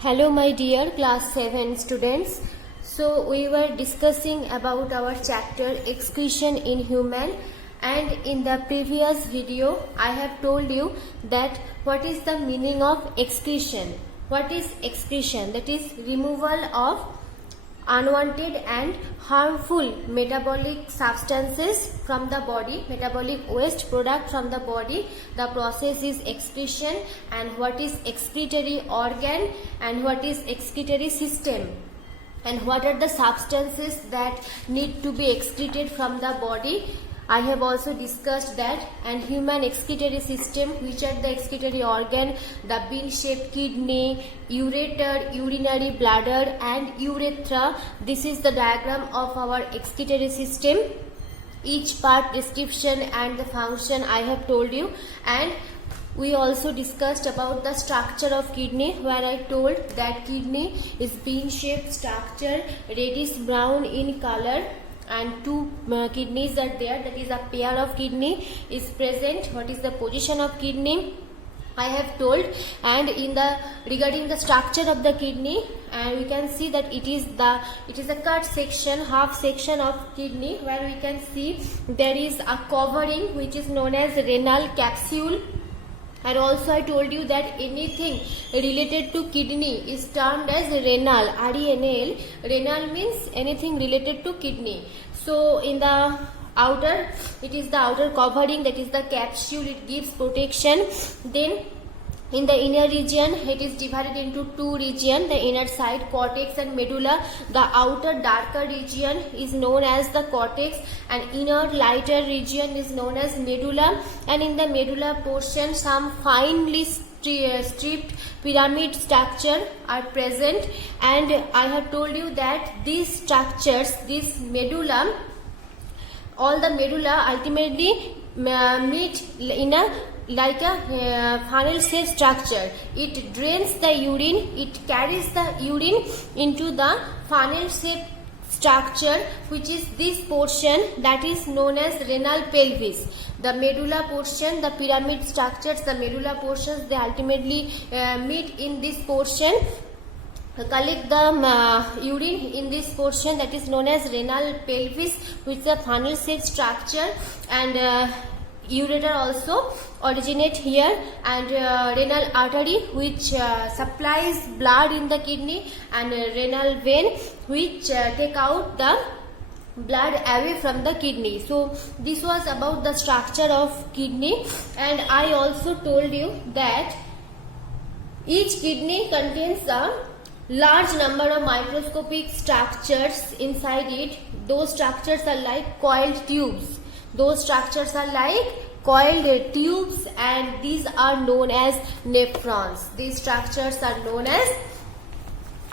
Hello my dear class 7 students. So we were discussing about our chapter excretion in human, and in the previous video I have told you that what is the meaning of excretion. What is excretion? That is removal of unwanted and harmful metabolic substances from the body, metabolic waste product from the body. The process is excretion. And what is excretory organ and what is excretory system, and what are the substances that need to be excreted from the body. I have also discussed that. And human excretory system, which are the excretory organ: the bean-shaped kidney, ureter, urinary bladder and urethra. This is the diagram of our excretory system. Each part description and the function I have told you. And we also discussed about the structure of kidney, where I told that kidney is bean-shaped structure, reddish brown in color, and two kidneys are there. That is, a pair of kidney is present. What is the position of kidney I have told. And in the regarding the structure of the kidney, and we can see that it is a cut section, half section of kidney, where we can see there is a covering which is known as renal capsule. And also I told you that anything related to kidney is termed as renal, RENAL. Renal means anything related to kidney. So in the outer, it is the outer covering, that is the capsule, it gives protection. Then in the inner region, it is divided into two regions, the inner side cortex and medulla. The outer darker region is known as the cortex, and inner lighter region is known as medulla. And in the medulla portion, some finely stripped pyramid structure are present. And I have told you that these structures, this medulla, all the medulla ultimately meet in a funnel shaped structure. It drains the urine, it carries the urine into the funnel shaped structure, which is this portion, that is known as renal pelvis. The medulla portion, the pyramid structures, the medulla portions, they ultimately meet in this portion, collect the urine in this portion, that is known as renal pelvis, which is a funnel shaped structure. And ureter also originate here, and renal artery, which supplies blood in the kidney, and renal vein, which take out the blood away from the kidney. So this was about the structure of kidney. And I also told you that each kidney contains a large number of microscopic structures inside it. Those structures are like coiled tubes. Those structures are like coiled tubes, and these are known as nephrons. These structures are known as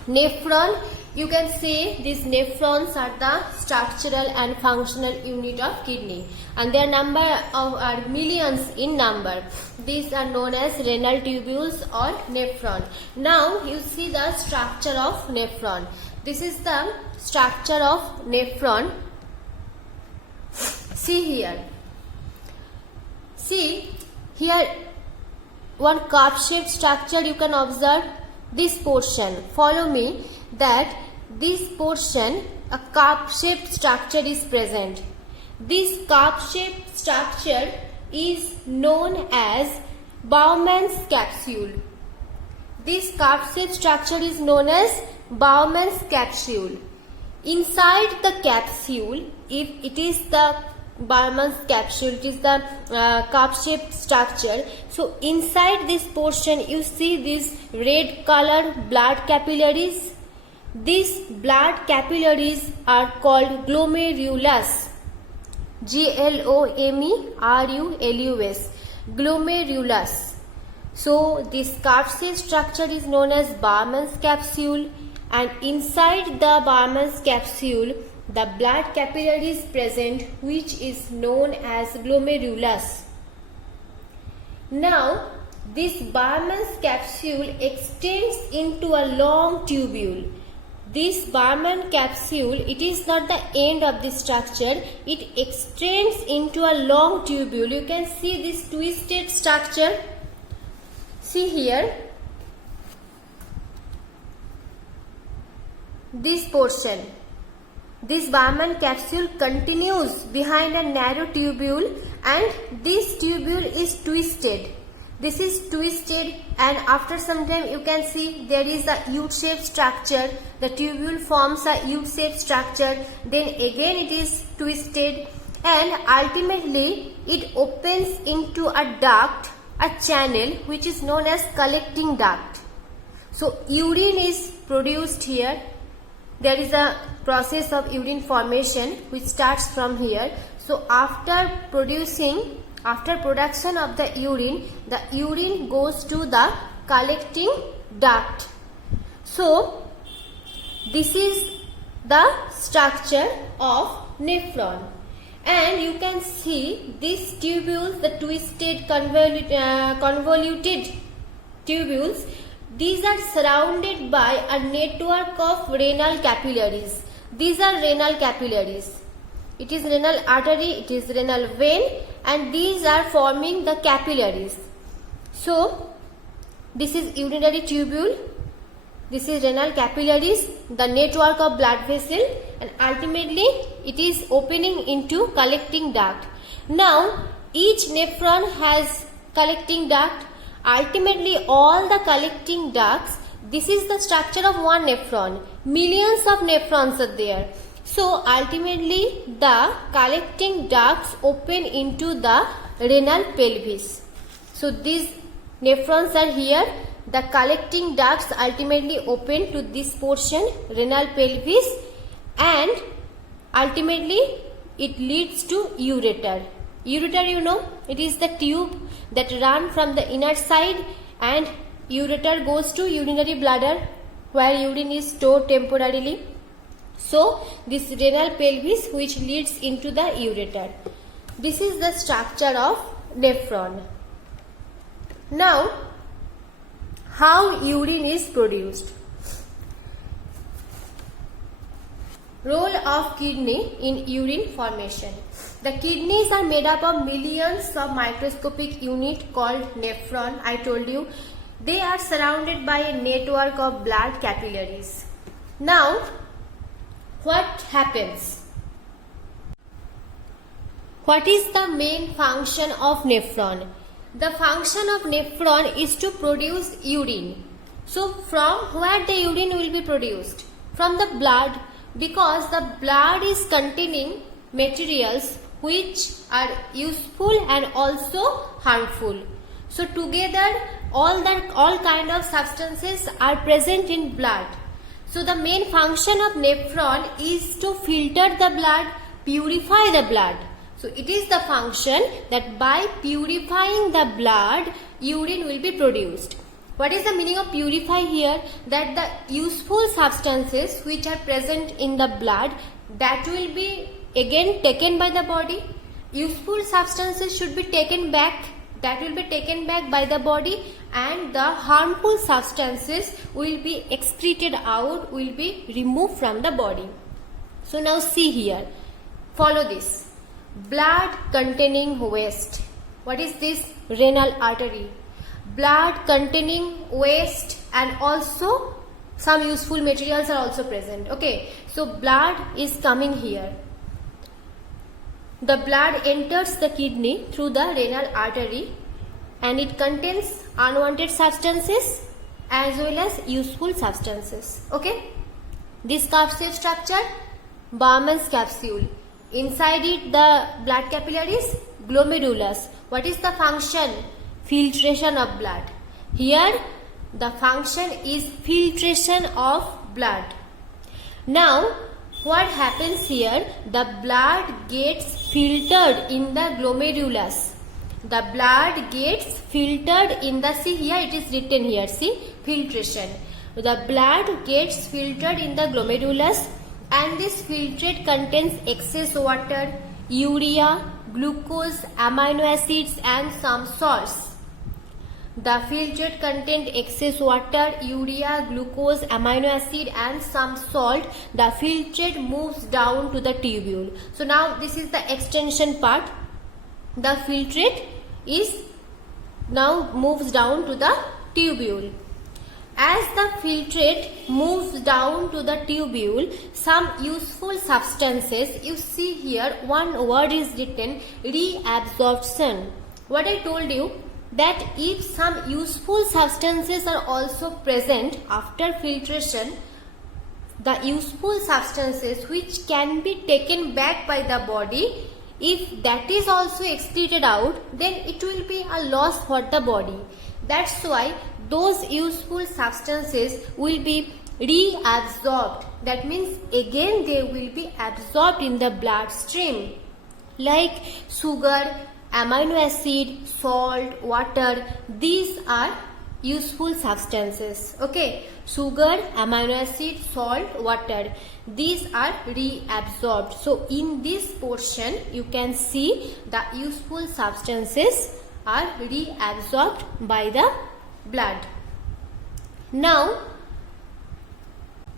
nephron. You can say these nephrons are the structural and functional unit of kidney, and their number are millions in number. These are known as renal tubules or nephron. Now you see the structure of nephron. This is the structure of nephron. See here. See here, one cup-shaped structure you can observe. This portion, follow me, that this portion, a cup-shaped structure is present. This cup-shaped structure is known as Bowman's capsule. This cup-shaped structure is known as Bowman's capsule. Inside the capsule, if it is the Bowman's capsule, it is the cup-shaped structure. So inside this portion, you see these red color blood capillaries. These blood capillaries are called glomerulus. Glomerulus. Glomerulus. So this cup-shaped structure is known as Bowman's capsule, and inside the Bowman's capsule, the blood capillary is present, which is known as glomerulus. Now, this Bowman's capsule extends into a long tubule. This Bowman capsule, it is not the end of the structure, it extends into a long tubule. You can see this twisted structure. See here. this portion. This Bowman capsule continues behind a narrow tubule, and this tubule is twisted. This is twisted, and after some time you can see there is a U-shaped structure. The tubule forms a U-shaped structure, then again it is twisted, and ultimately it opens into a duct, a channel which is known as collecting duct. So urine is produced here. There is a process of urine formation which starts from here. So after production of the urine goes to the collecting duct. So this is the structure of nephron, and you can see these tubules, the twisted convoluted tubules, these are surrounded by a network of renal capillaries. These are renal capillaries. It is renal artery, it is renal vein, and these are forming the capillaries. So this is urinary tubule, this is renal capillaries, the network of blood vessel, and ultimately it is opening into collecting duct. Now each nephron has collecting duct. Ultimately all the collecting ducts, this is the structure of one nephron. Millions of nephrons are there. So ultimately the collecting ducts open into the renal pelvis. So these nephrons are here. The collecting ducts ultimately open to this portion, renal pelvis, and ultimately it leads to ureter. Ureter, you know, it is the tube that run from the inner side, and ureter goes to urinary bladder where urine is stored temporarily. So this renal pelvis which leads into the ureter. This is the structure of nephron. Now how urine is produced. Role of kidney in urine formation. The kidneys are made up of millions of microscopic units called nephron. I told you they are surrounded by a network of blood capillaries. Now what happens? What is the main function of nephron? The function of nephron is to produce urine. So from where the urine will be produced? From the blood, because the blood is containing materials which are useful and also harmful. So together all kind of substances are present in blood. So the main function of nephron is to filter the blood, purify the blood. So it is the function that by purifying the blood, urine will be produced. What is the meaning of purify here? That the useful substances which are present in the blood, that will be again taken by the body. Useful substances should be taken back, that will be taken back by the body, and the harmful substances will be excreted out, will be removed from the body. So now see here, follow this. Blood containing waste. What is this? Renal artery. Blood containing waste, and also some useful materials are also present. Okay, so blood is coming here. The blood enters the kidney through the renal artery, and it contains unwanted substances as well as useful substances. Okay, this cup-shaped structure, Bowman's capsule. Inside it the blood capillaries, glomerulus. What is the function? Filtration of blood. Here the function is filtration of blood. Now what happens here? The blood gets filtered in the glomerulus. The blood gets filtered in the, see here it is written here, see, filtration. The blood gets filtered in the glomerulus, and this filtrate contains excess water, urea, glucose, amino acids, and some salts. The filtrate contained excess water, urea, glucose, amino acid, and some salt. The filtrate moves down to the tubule. So now this is the extension part. The filtrate is now moves down to the tubule, as the filtrate moves down to the tubule, some useful substances, you see here one word is written, reabsorption. What I told you, that if some useful substances are also present after filtration, the useful substances which can be taken back by the body, if that is also excreted out, then it will be a loss for the body. That's why those useful substances will be reabsorbed. That means again they will be absorbed in the bloodstream, like sugar, amino acid, salt, water. These are useful substances. Okay, sugar, amino acid, salt, water. These are reabsorbed. So in this portion you can see the useful substances are reabsorbed by the blood. Now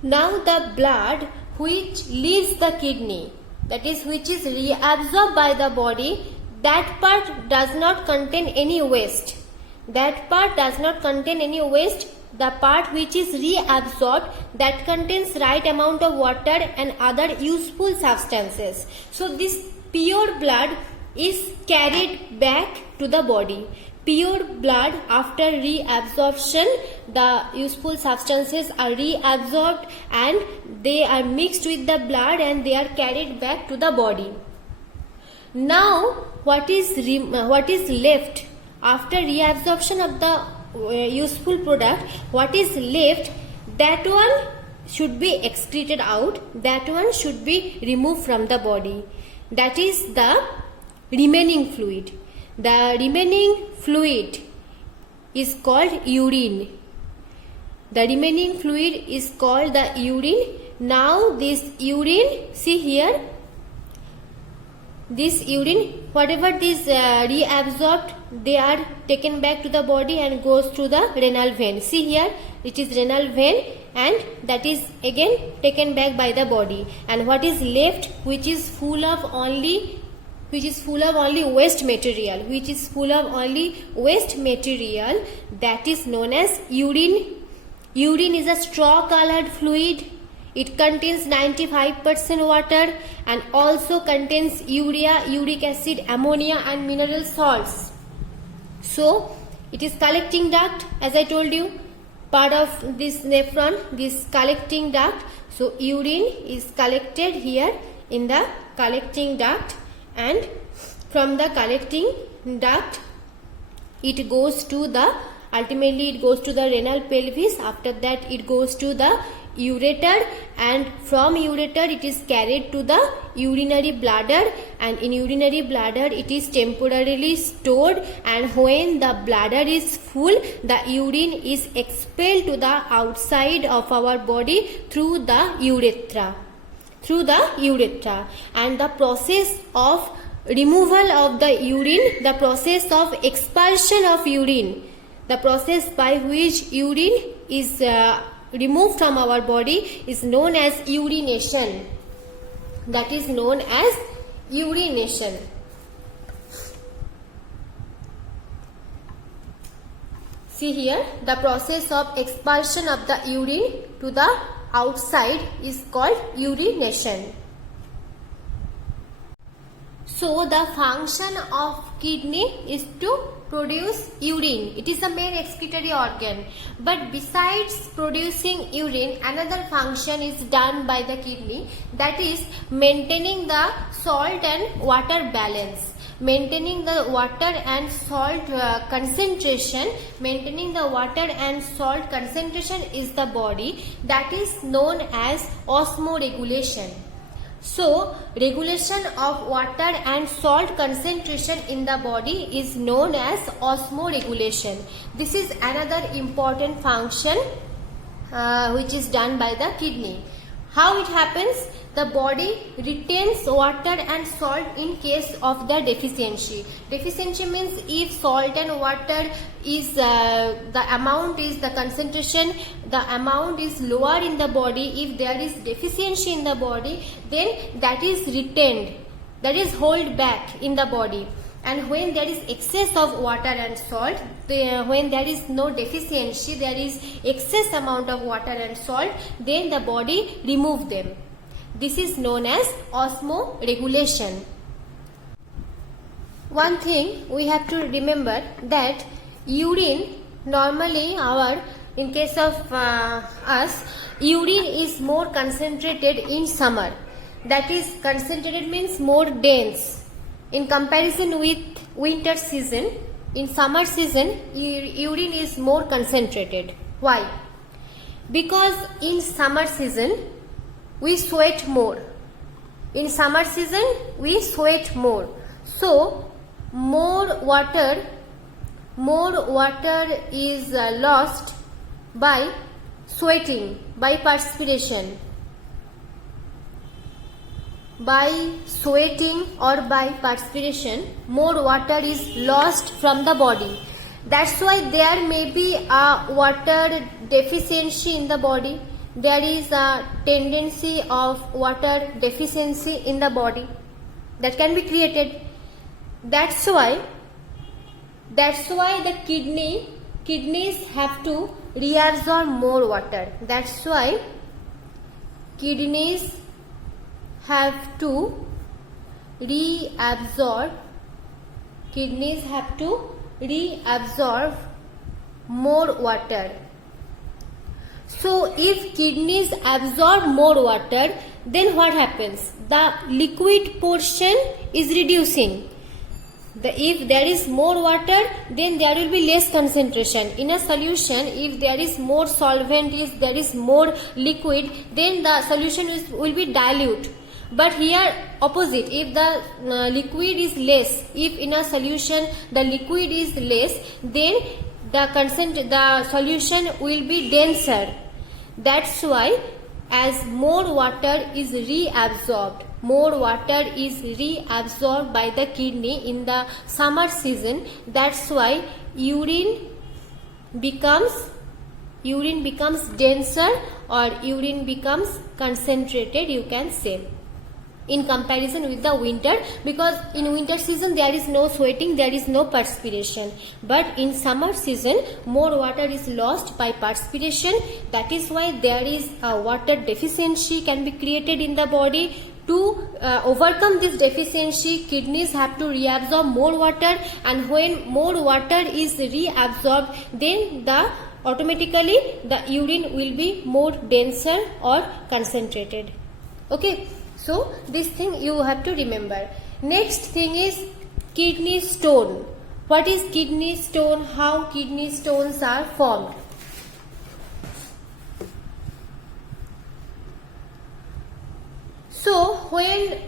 the blood which leaves the kidney, that is which is reabsorbed by the body, that part does not contain any waste. That part does not contain any waste. The part which is reabsorbed, that contains right amount of water and other useful substances. So this pure blood is carried back to the body. Pure blood, after reabsorption, the useful substances are reabsorbed and they are mixed with the blood and they are carried back to the body. Now what is left after reabsorption of the useful product? What is left, that one should be excreted out, that one should be removed from the body. That is the remaining fluid. The remaining fluid is called urine. The remaining fluid is called the urine. Now this urine, see here, this urine, whatever this reabsorbed, they are taken back to the body and goes through the renal vein. See here, it is renal vein and that is again taken back by the body. And what is left, which is full of only waste material, that is known as urine. Urine is a straw colored fluid. It contains 95% water and also contains urea, uric acid, ammonia and mineral salts. So it is collecting duct, as I told you, part of this nephron, this collecting duct. So urine is collected here in the collecting duct, and from the collecting duct it goes to the, ultimately it goes to the renal pelvis. After that it goes to the ureter, and from ureter it is carried to the urinary bladder, and in urinary bladder it is temporarily stored, and when the bladder is full, the urine is expelled to the outside of our body through the urethra. And the process of removal of the urine, the process of expulsion of urine, the process by which urine is removed from our body is known as urination. That is known as urination. See here, the process of expulsion of the urine to the outside is called urination. So the function of kidney is to produce urine. It is the main excretory organ. But besides producing urine, another function is done by the kidney, that is maintaining the salt and water balance. Maintaining the water and salt concentration. Maintaining the water and salt concentration is the body, that is known as osmoregulation. So, regulation of water and salt concentration in the body is known as osmoregulation. This is another important function which is done by the kidney. How it happens? The body retains water and salt in case of the deficiency. Deficiency means if salt and water is the amount is the concentration, the amount is lower in the body. If there is deficiency in the body, then that is retained, that is held back in the body. And when there is excess of water and salt, when there is no deficiency, there is excess amount of water and salt, then the body remove them. This is known as osmoregulation. One thing we have to remember that urine, normally in case of us, urine is more concentrated in summer. That is, concentrated means more dense. In comparison with winter season, in summer season, urine is more concentrated. Why? Because in summer season, we sweat more. In summer season, we sweat more. So, more water is lost by sweating, by perspiration. By sweating or by perspiration, more water is lost from the body. That's why there may be a water deficiency in the body. There is a tendency of water deficiency in the body that can be created. That's why the kidneys have to reabsorb more water. That's why kidneys have to reabsorb more water. So if kidneys absorb more water, then what happens? The liquid portion is reducing. If there is more water, then there will be less concentration. In a solution, if there is more solvent, if there is more liquid, then the solution will be dilute. But here opposite, if the liquid is less, if in a solution the liquid is less, then the solution will be denser. That's why as more water is reabsorbed by the kidney in the summer season, that's why urine becomes denser, or urine becomes concentrated, you can say, in comparison with the winter, because in winter season there is no sweating, there is no perspiration. But in summer season, more water is lost by perspiration. That is why there is a water deficiency can be created in the body. To overcome this deficiency, kidneys have to reabsorb more water, and when more water is reabsorbed, then automatically the urine will be more denser or concentrated. Okay. So this thing you have to remember. Next thing is kidney stone. What is kidney stone? How kidney stones are formed? So when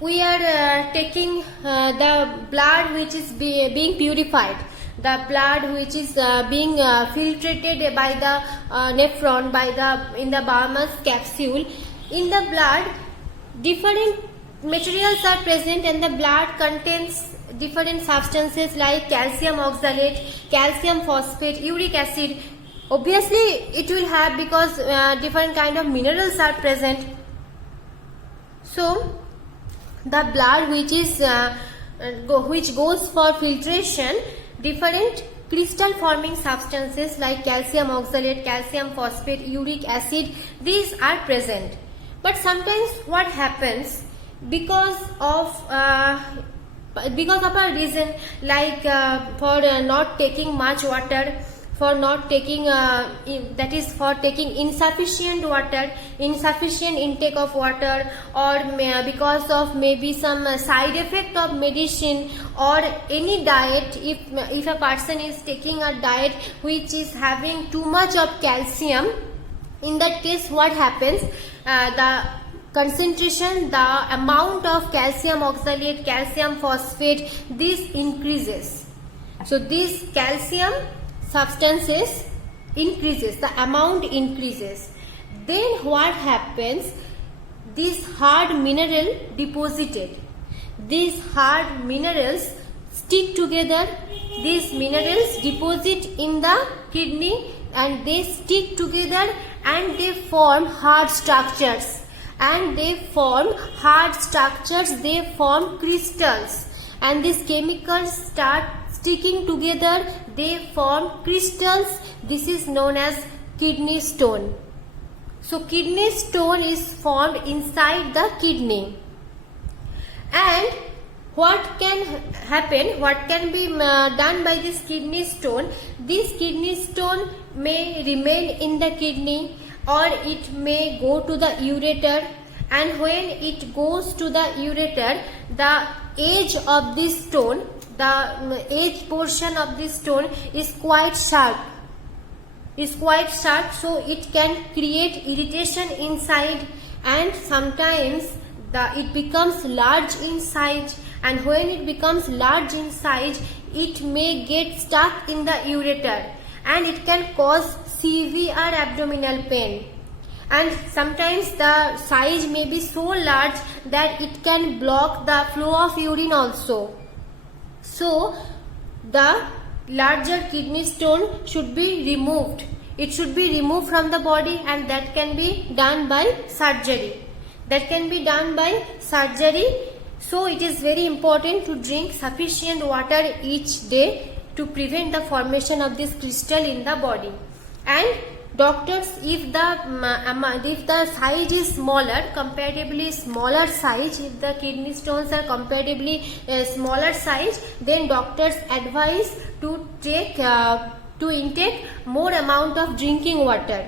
we are taking the blood which is being purified, the blood which is being filtrated by the nephron, in the Bowman's capsule, in the blood different materials are present, and the blood contains different substances like calcium oxalate, calcium phosphate, uric acid. Obviously it will have, because different kind of minerals are present. So the blood which goes for filtration, different crystal forming substances like calcium oxalate, calcium phosphate, uric acid, these are present. But sometimes what happens, because of a reason like for not taking much water, for not taking that is for taking insufficient water, insufficient intake of water, or because of maybe some side effect of medicine or any diet, if a person is taking a diet which is having too much of calcium, in that case what happens, the concentration, the amount of calcium oxalate, calcium phosphate, this increases. So these calcium substances increases, the amount increases. Then what happens, this hard mineral deposited, these hard minerals stick together, these minerals deposit in the kidney, and they stick together and they form hard structures, they form crystals, and these chemicals start sticking together. They form crystals. This is known as kidney stone. So kidney stone is formed inside the kidney. And what can happen, what can be done by this kidney stone? This kidney stone may remain in the kidney, or it may go to the ureter, and when it goes to the ureter, the edge of this stone, the edge portion of this stone is quite sharp. So it can create irritation inside, and sometimes it becomes large in size, and when it becomes large in size, it may get stuck in the ureter, and it can cause severe abdominal pain. And sometimes the size may be so large that it can block the flow of urine also. So the larger kidney stone should be removed. It should be removed from the body, and that can be done by surgery. So it is very important to drink sufficient water each day to prevent the formation of this crystal in the body. And doctors, if the size is smaller, comparatively smaller size, if the kidney stones are comparatively smaller size, then doctors advise to intake more amount of drinking water,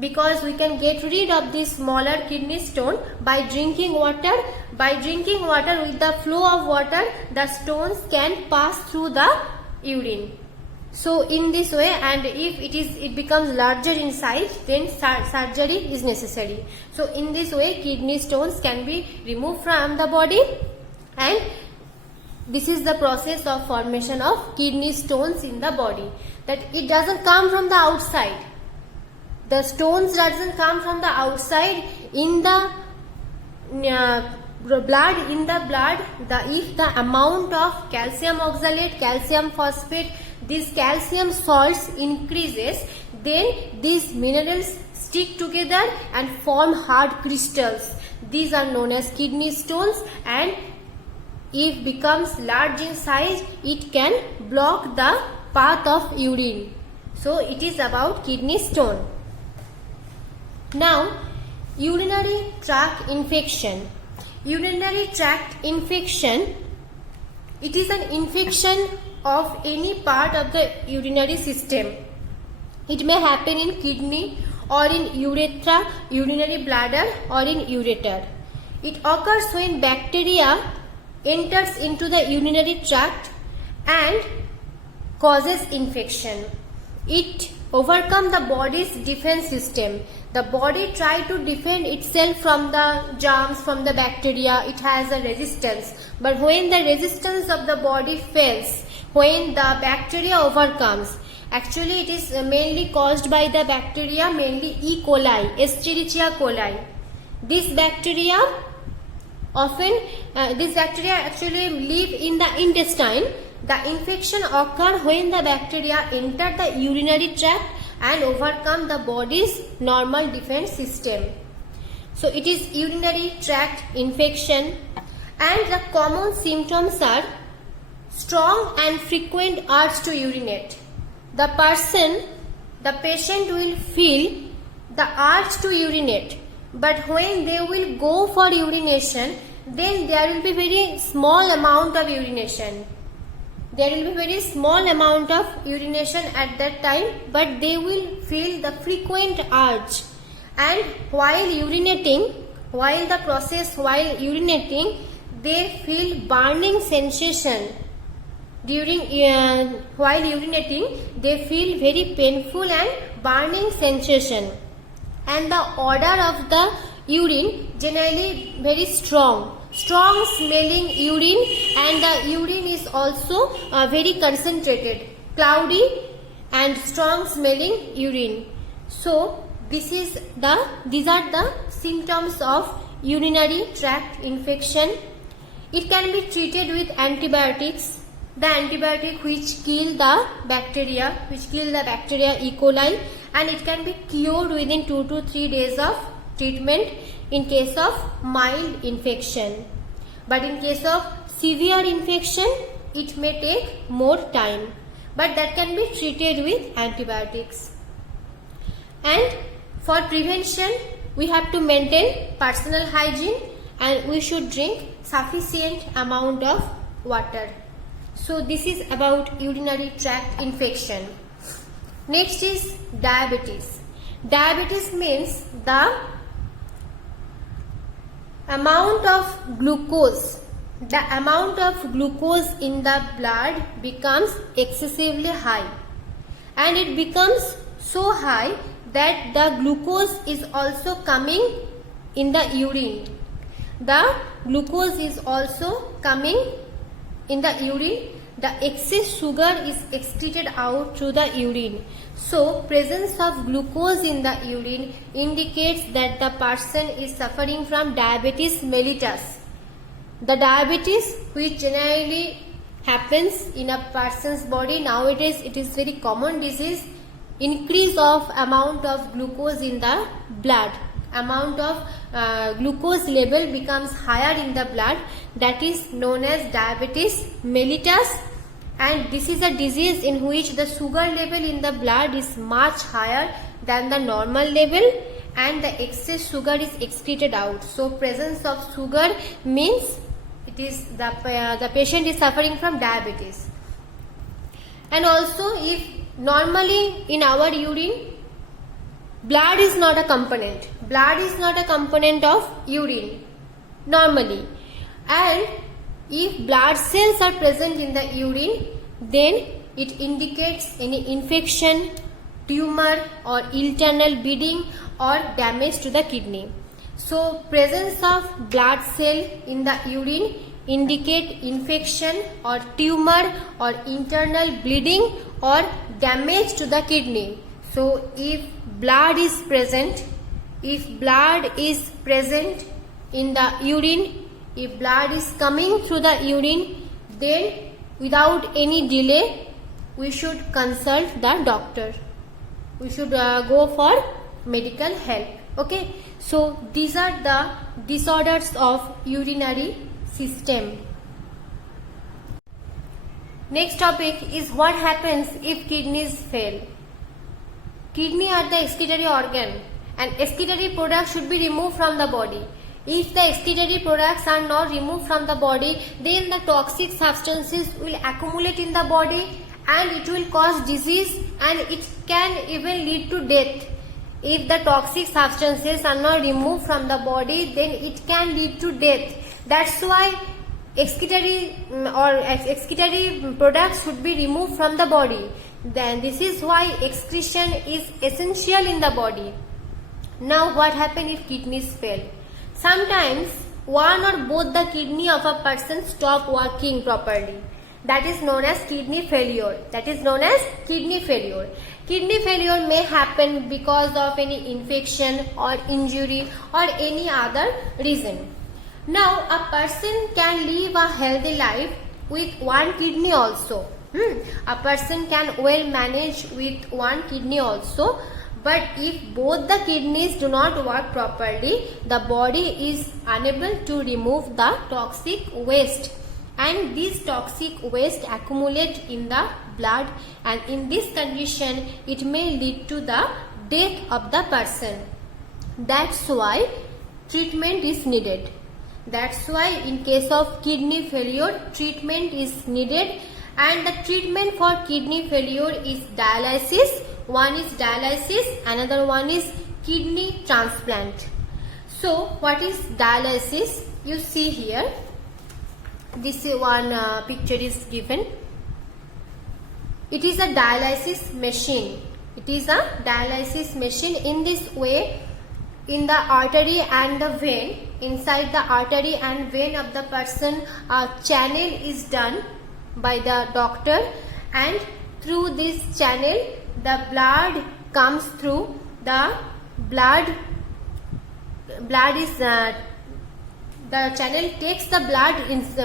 because we can get rid of this smaller kidney stone by drinking water. By drinking water, with the flow of water, the stones can pass through the urine. So in this way, and if it becomes larger in size, then surgery is necessary. So in this way, kidney stones can be removed from the body, and this is the process of formation of kidney stones in the body. That it doesn't come from the outside. The stones doesn't come from the outside. In the blood, if the amount of calcium oxalate, calcium phosphate, these calcium salts increases, then these minerals stick together and form hard crystals. These are known as kidney stones, and if becomes large in size, it can block the path of urine. So it is about kidney stone. Now, urinary tract infection. Urinary tract infection, it is an infection of any part of the urinary system. It may happen in kidney, or in urethra, urinary bladder, or in ureter. It occurs when bacteria enters into the urinary tract and causes infection. It overcomes the body's defense system. The body tries to defend itself from the germs, from the bacteria. It has a resistance. But when the resistance of the body fails, when the bacteria overcomes, actually it is mainly caused by the bacteria, mainly E. coli, Escherichia coli. This bacteria actually live in the intestine. The infection occurs when the bacteria enter the urinary tract and overcome the body's normal defense system. So it is urinary tract infection, and the common symptoms are strong and frequent urge to urinate. The patient will feel the urge to urinate, but when they will go for urination, then there will be very small amount of urination. There will be very small amount of urination at that time, but they will feel the frequent urge. And while urinating, they feel burning sensation. While urinating, they feel very painful and burning sensation. And the odor of the urine generally very strong smelling urine, and the urine is also very concentrated, cloudy and strong smelling urine. So these are the symptoms of urinary tract infection. It can be treated with antibiotics, the antibiotic which kill the bacteria E. coli, and it can be cured within 2 to 3 days of treatment in case of mild infection. But in case of severe infection, it may take more time, but that can be treated with antibiotics. And for prevention, we have to maintain personal hygiene and we should drink sufficient amount of water. So this is about urinary tract infection. Next is diabetes. Diabetes means the amount of glucose. The amount of glucose in the blood becomes excessively high, and it becomes so high that the glucose is also coming in the urine. The glucose is also coming in the urine. The excess sugar is excreted out through the urine. So, presence of glucose in the urine indicates that the person is suffering from diabetes mellitus. The diabetes which generally happens in a person's body nowadays, it is very common disease. Increase of amount of glucose in the blood, amount of glucose level becomes higher in the blood, that is known as diabetes mellitus, and this is a disease in which the sugar level in the blood is much higher than the normal level and the excess sugar is excreted out. So presence of sugar means it is the patient is suffering from diabetes. And also, if normally in our urine, blood is not a component. Blood is not a component of urine normally. And if blood cells are present in the urine, then it indicates any infection, tumor or internal bleeding or damage to the kidney. So presence of blood cell in the urine indicate infection or tumor or internal bleeding or damage to the kidney. So if blood is present in the urine, if blood is coming through the urine, then without any delay we should consult the doctor. We should go for medical help. Okay, so these are the disorders of urinary system. Next topic is what happens if kidneys fail. Kidney are the excretory organ and excretory products should be removed from the body. If the excretory products are not removed from the body, then the toxic substances will accumulate in the body and it will cause disease and it can even lead to death. If the toxic substances are not removed from the body, then it can lead to death. That's why excretory products should be removed from the body. Then this is why excretion is essential in the body. Now what happens if kidneys fail? Sometimes one or both the kidney of a person stop working properly. That is known as kidney failure. Kidney failure may happen because of any infection or injury or any other reason. Now a person can live a healthy life with one kidney also. A person can well manage with one kidney also. But if both the kidneys do not work properly, the body is unable to remove the toxic waste. And this toxic waste accumulate in the blood, and in this condition it may lead to the death of the person. That's why treatment is needed. That's why in case of kidney failure, treatment is needed, and the treatment for kidney failure is dialysis. One is dialysis, another one is kidney transplant. So what is dialysis? You see here, this one picture is given. It is a dialysis machine. In this way, in the artery and the vein, inside the artery and vein of the person, a channel is done by the doctor, and through this channel the blood comes through. The channel takes the blood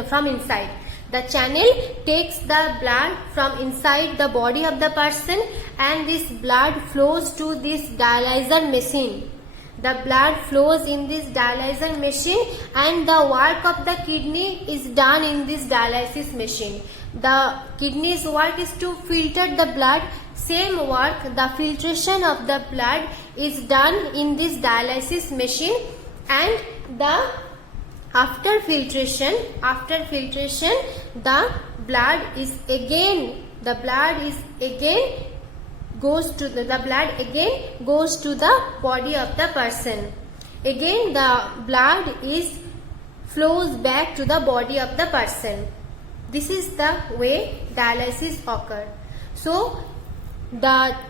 from inside. The channel takes the blood from inside the body of the person, and this blood flows to this dialyzer machine. the blood flows in this dialyzer machine and the work of the kidney is done in this dialysis machine. The kidney's work is to filter the blood. Same work, the filtration of the blood is done in this dialysis machine, and after filtration the blood goes to the body of the person. Again the blood flows back to the body of the person. This is the way dialysis occurs. So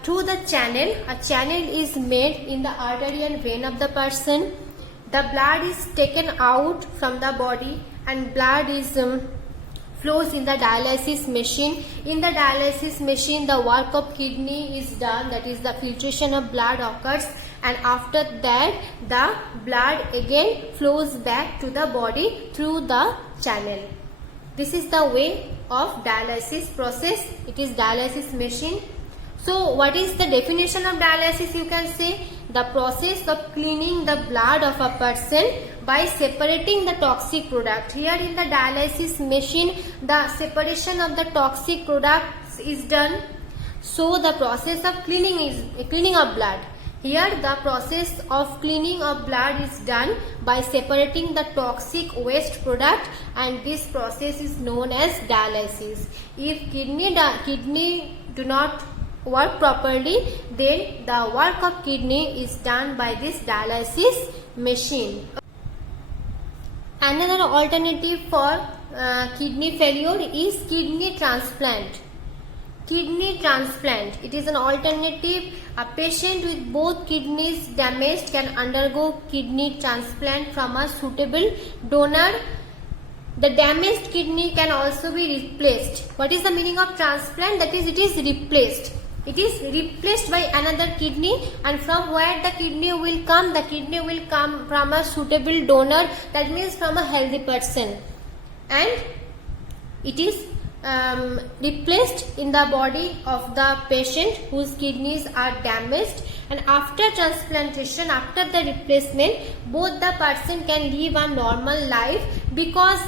through the channel, a channel is made in the artery and vein of the person. The blood is taken out from the body and blood flows in the dialysis machine. In the dialysis machine, the work of kidney is done, that is the filtration of blood occurs, and after that the blood again flows back to the body through the channel. This is the way of dialysis process. It is dialysis machine. So what is the definition of dialysis? You can say the process of cleaning the blood of a person by separating the toxic product. Here in the dialysis machine, the separation of the toxic products is done. So the process of cleaning of blood. Here the process of cleaning of blood is done by separating the toxic waste product, and this process is known as dialysis. If kidney do not work properly, then the work of kidney is done by this dialysis machine. Another alternative for kidney failure is kidney transplant. Kidney transplant, it is an alternative. A patient with both kidneys damaged can undergo kidney transplant from a suitable donor. The damaged kidney can also be replaced. What is the meaning of transplant? That is, it is replaced. It is replaced by another kidney, and from where the kidney will come? The kidney will come from a suitable donor, that means from a healthy person, and it is replaced in the body of the patient whose kidneys are damaged. And after transplantation, after the replacement, both the person can live a normal life, because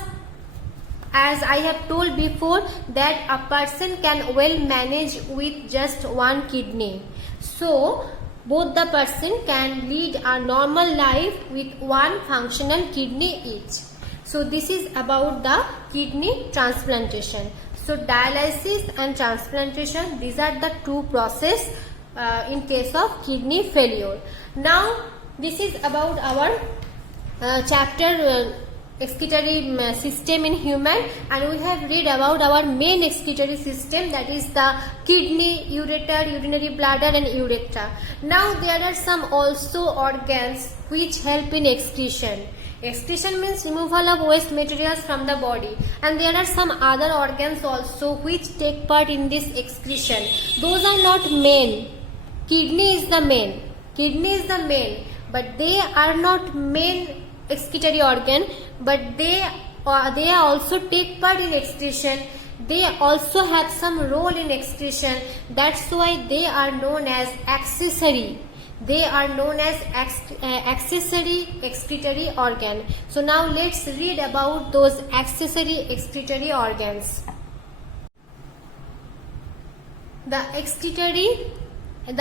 as I have told before that a person can well manage with just one kidney. So both the person can lead a normal life with one functional kidney each. So this is about the kidney transplantation. So dialysis and transplantation, these are the two process in case of kidney failure. Now this is about our chapter excretory system in human, and we have read about our main excretory system, that is the kidney, ureter, urinary bladder and urethra. Now there are some also organs which help in excretion. Excretion means removal of waste materials from the body, and there are some other organs also which take part in this excretion. Those are not main. Kidney is the main, but they are not main excretory organ, but they also take part in excretion. They also have some role in excretion. That's why they are known as accessory. They are known as accessory excretory organ. So now let's read about those accessory excretory organs. The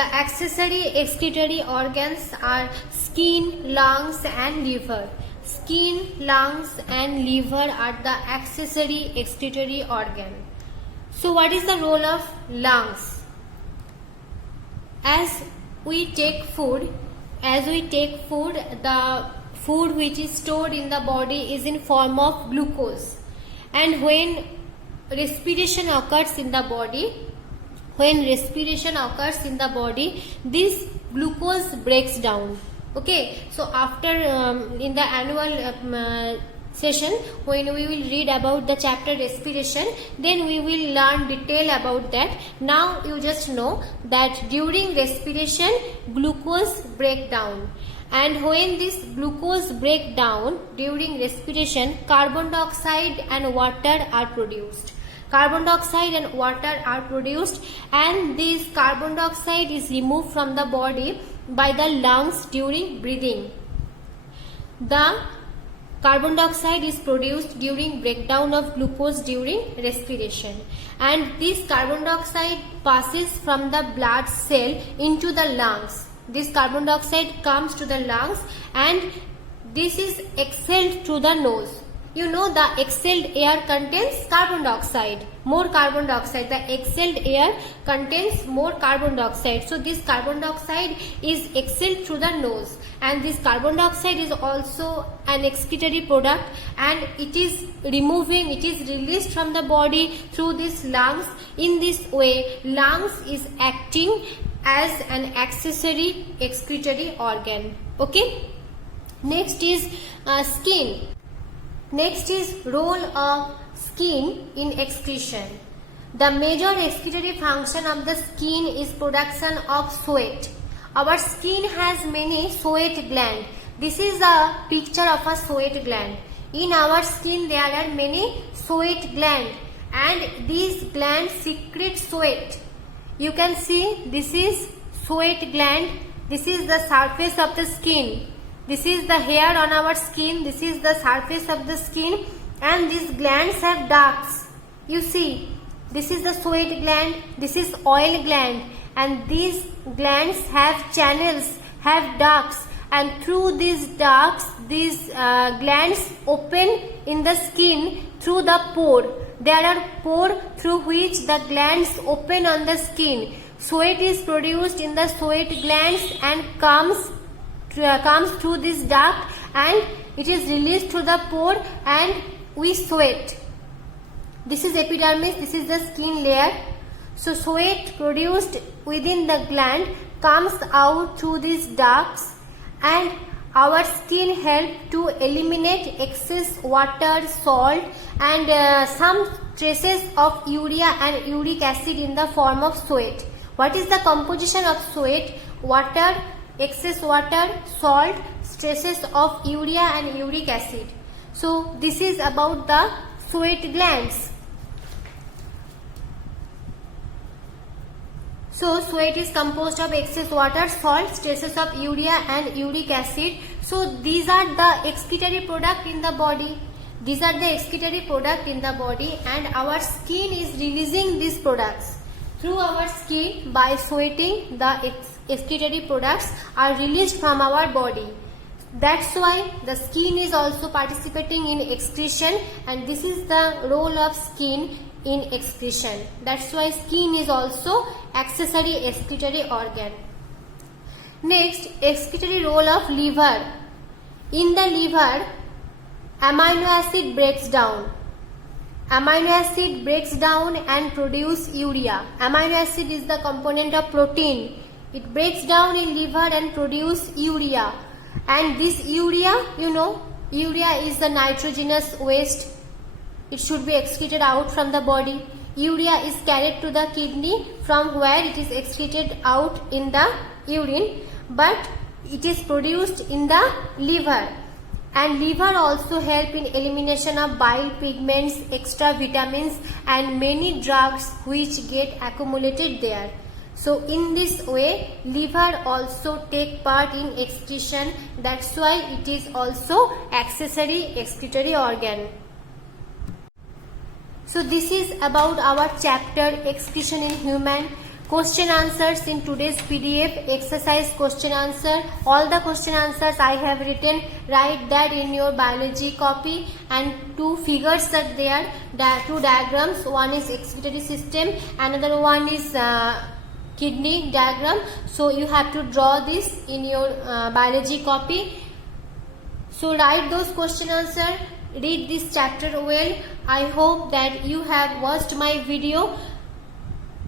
accessory excretory organs are skin, lungs and liver. Skin, lungs and liver are the accessory excretory organ. So what is the role of lungs? As we take food, the food which is stored in the body is in form of glucose, and when respiration occurs in the body, this glucose breaks down. Okay, so after in the annual session, when we will read about the chapter respiration, then we will learn detail about that. Now you just know that during respiration glucose break down, and when this glucose break down during respiration, carbon dioxide and water are produced. Carbon dioxide and water are produced, and this carbon dioxide is removed from the body by the lungs during breathing. The carbon dioxide is produced during breakdown of glucose during respiration, and this carbon dioxide passes from the blood cell into the lungs. This carbon dioxide comes to the lungs and this is exhaled through the nose. You know, the exhaled air contains carbon dioxide, more carbon dioxide. The exhaled air contains more carbon dioxide. So this carbon dioxide is exhaled through the nose, and this carbon dioxide is also an excretory product, and it is released from the body through these lungs. In this way, lungs is acting as an accessory excretory organ. Okay. Next is skin. Next is role of skin in excretion. The major excretory function of the skin is production of sweat. Our skin has many sweat glands. This is a picture of a sweat gland. In our skin there are many sweat glands, and these glands secrete sweat. You can see this is sweat gland. This is the surface of the skin. This is the hair on our skin. This is the surface of the skin, and these glands have ducts. You see, this is the sweat gland, this is oil gland, and these glands have channels, have ducts, and through these ducts, these glands open in the skin through the pore. There are pores through which the glands open on the skin. Sweat is produced in the sweat glands and comes through this duct, and it is released through the pore and we sweat. This is epidermis, this is the skin layer. So sweat produced within the gland comes out through these ducts, and our skin helps to eliminate excess water, salt, and some traces of urea and uric acid in the form of sweat. What is the composition of sweat? Water, excess water, salt, traces of urea and uric acid. So this is about the sweat glands. So sweat is composed of excess water, salt, traces of urea and uric acid. So these are the excretory product in the body. These are the excretory product in the body, and our skin is releasing these products. Through our skin, by sweating, the excretory products are released from our body. That's why the skin is also participating in excretion, and this is the role of skin in excretion. That's why skin is also accessory excretory organ. Next, excretory role of liver. In the liver, amino acid breaks down. Amino acid breaks down and produce urea. Amino acid is the component of protein. It breaks down in liver and produce urea. And this urea, you know, urea is the nitrogenous waste. It should be excreted out from the body. Urea is carried to the kidney, from where it is excreted out in the urine, but it is produced in the liver. And liver also help in elimination of bile pigments, extra vitamins, and many drugs which get accumulated there. So in this way, liver also take part in excretion. That's why it is also accessory excretory organ. So this is about our chapter excretion in human. Question answers in today's PDF, exercise question answer. All the question answers I have written. Write that in your biology copy, and two figures are there, two diagrams. One is excretory system, another one is kidney diagram. So you have to draw this in your biology copy. So write those question answer. Read this chapter well. I hope that you have watched my video,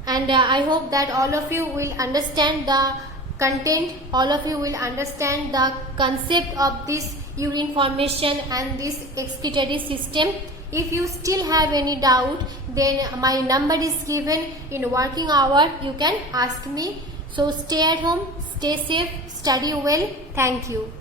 and I hope that all of you will understand the content, all of you will understand the concept of this urine formation and this excretory system. If you still have any doubt, then my number is given. In working hour you can ask me. So stay at home, stay safe, study well. Thank you.